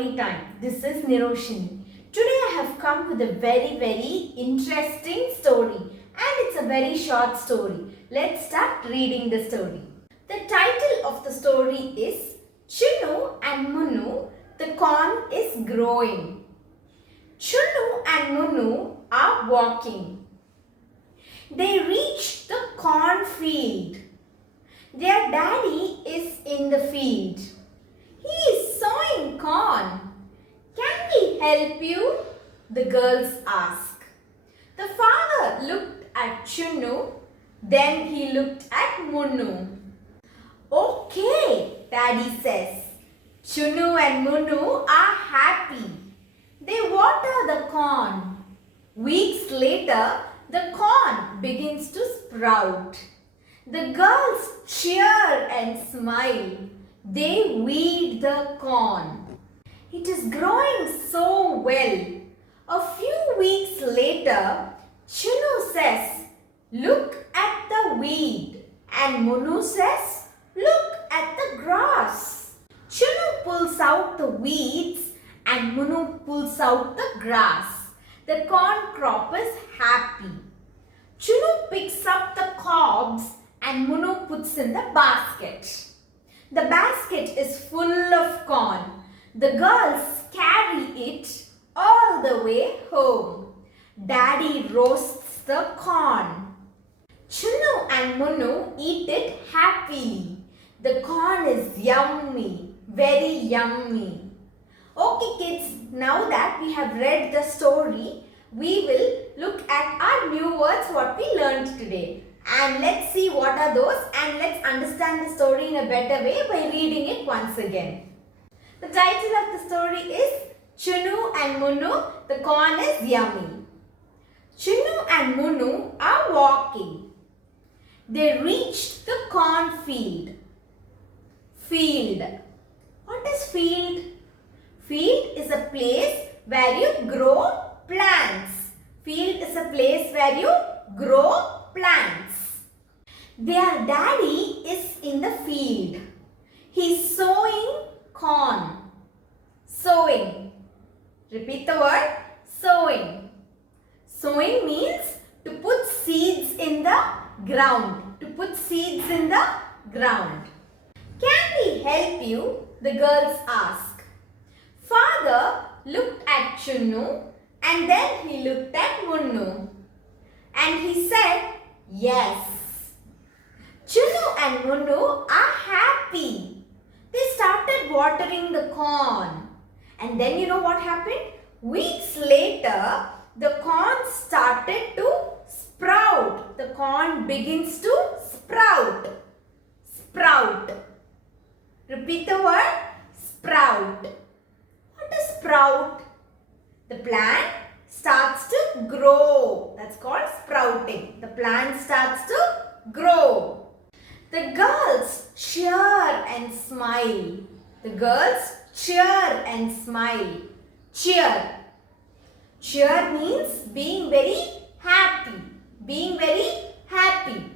story time. This is Niroshini. Today I have come with a very interesting story, and it's a very short story. Let's start reading the story. The title of the story is Chunu and Munu, the corn is growing. Chunu and Munu are walking. They reach the corn field. Their daddy is in the field. He is sowing corn. Can we help you? The girls ask. The father looked at Chunu, then he looked at Munu. Okay, daddy says. Chunu and Munu are happy. They water the corn. Weeks later, the corn begins to sprout. The girls cheer and smile. They weed the corn. It is growing so well. A few weeks later, Chunu says, "Look at the weed." And Munu says, "Look at the grass." Chunu pulls out the weeds and Munu pulls out the grass. The corn crop is happy. Chunu picks up the cobs and Munu puts in the basket. The basket is full of corn. The girls carry it all the way home. Daddy roasts the corn. Chunu and Munu eat it happily. The corn is yummy, very yummy. Okay kids, now that we have read the story, we will look at our new words what we learned today. And let's see what are those, and let's understand the story in a better way by reading it once again. The title of the story is Chunu and Munu, the corn is yummy. Chunu and Munu are walking. They reached the corn field. Field. What is field? Field is a place where you grow plants. Field is a place where you grow plants. Their daddy is in the field. He's sowing corn. Sowing. Repeat the word sowing. Sowing means to put seeds in the ground. To put seeds in the ground. Can we help you? The girls ask. Father looked at Chunu and then he looked at Munu. And he said, yes. Chunu and Munu are happy. They started watering the corn. And then you know what happened? Weeks later, the corn started to sprout. The corn begins to sprout. Sprout. Repeat the word sprout. What is sprout? The plant starts to grow. That's called sprouting. The plant starts to grow. The girls cheer and smile. The girls cheer and smile. Cheer. Cheer means being very happy. Being very happy.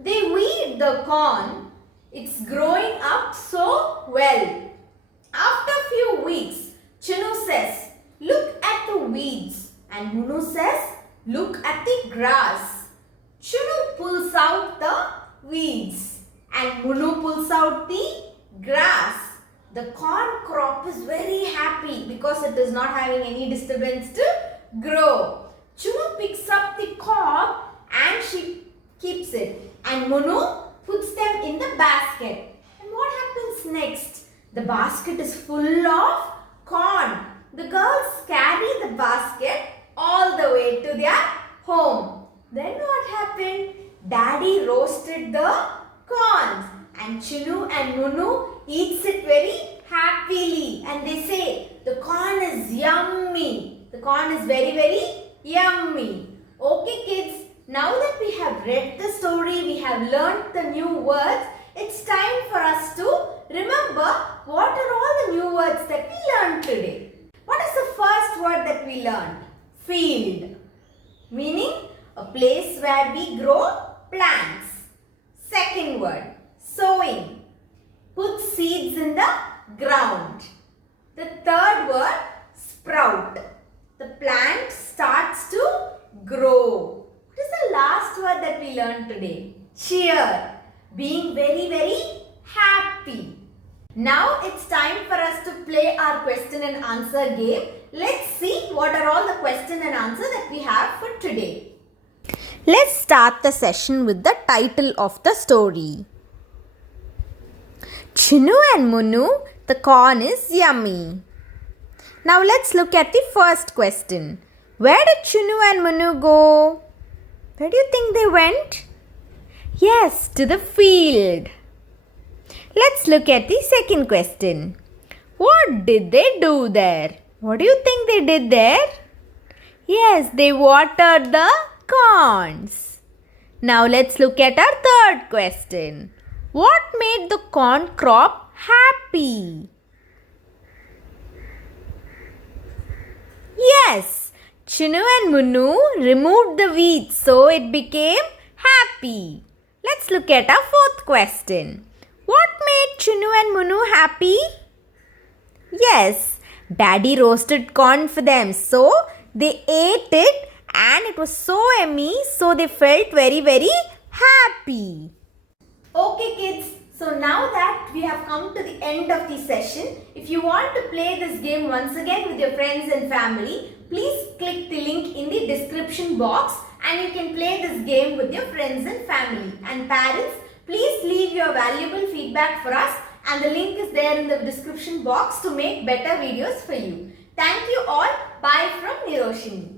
They weed the corn. It's growing up so well. After a few weeks, Chunu says, "Look at the weeds." And Munu says, "Look at the grass." Chunu pulls out the weeds and Munu pulls out the grass. The corn crop is very happy because it is not having any disturbance to grow. Chunu picks up the cob and she keeps it. And Munu puts them in the basket. And what happens next? The basket is full of corn. The girls carry the basket all the way to their home. Then what happened? Daddy roasted the corn and Chunu and Munu eats it very happily. And they say, the corn is yummy. The corn is very yummy. Okay kids, now that we have read the story, we have learnt the new words, it's time for us to remember what are all the new words that we learned today. What is the first word that we learned? Field. Meaning a place where we grow plants. Second word, sowing. Put seeds in the ground. The third word, sprout. The plant starts to grow. What is the last word that we learned today? Cheer. Being very, very happy. Now it's time for us to play our question and answer game. Let's see what are all the question and answer that we have for today. Let's start the session with the title of the story. Chunu and Munu, the corn is yummy. Now let's look at the first question. Where did Chunu and Munu go? Where do you think they went? Yes, to the field. Let's look at the second question. What did they do there? What do you think they did there? Yes, they watered the corns. Now let's look at our third question. What made the corn crop happy? Yes, Chunu and Munu removed the weeds so it became happy. Let's look at our fourth question. What made Chunu and Munu happy? Yes, Daddy roasted corn for them, so they ate it and it was so yummy, so they felt very, very happy. Okay kids, so now that we have come to the end of the session, if you want to play this game once again with your friends and family, please click the link in the description box and you can play this game with your friends and family. And parents, please leave your valuable feedback for us and the link is there in the description box to make better videos for you. Thank you all. Bye from Niroshini.